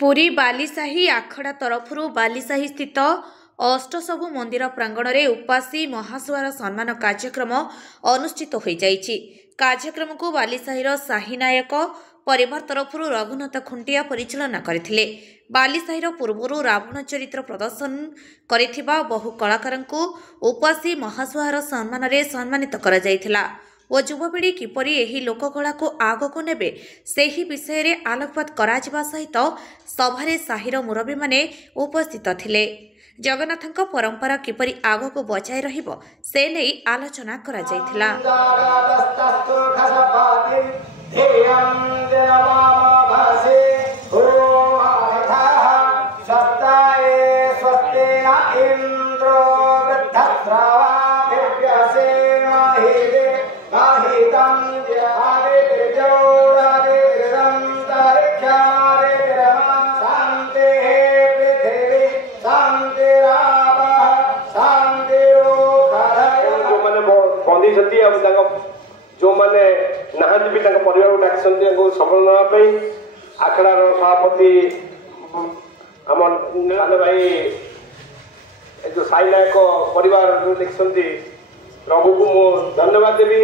पुरी बालीसाही आखड़ा तरफରୁ बालीसाही स्थित अष्टसबु मंदिर प्रांगण में उपासी महासुआर सम्मान कार्यक्रम अनुष्ठित हो जाइछि। कार्यक्रम को बालीसाहीर साही नायक परिवार तरफରୁ रघुनाथ खुंटिया परिचालना करथिले। बालीसाहीर पूर्वरु रावण चरित्र प्रदर्शन करिथिबा बहु कलाकारंकु उपासी महासुआर सम्मान रे सम्मानित करा जायथिला और युवपीढ़ी किपरि एही लोककला को आगको नेबे सेही विषय रे आलोकपात करा जिबा सहित सभारे साहीर मुरबी माने उपस्थित थिले। जगन्नाथଙ୍କ परंपरा किपरि आगको बचाई रहिबो से नै आलोचना करा जायथिला। जो मैंने नहांती भी परिवार को डाक सफल नापी आखड़ार सभापति आम नीलान भाई जो साई नायक परिवार देखते रघु को धन्यवाद देवी।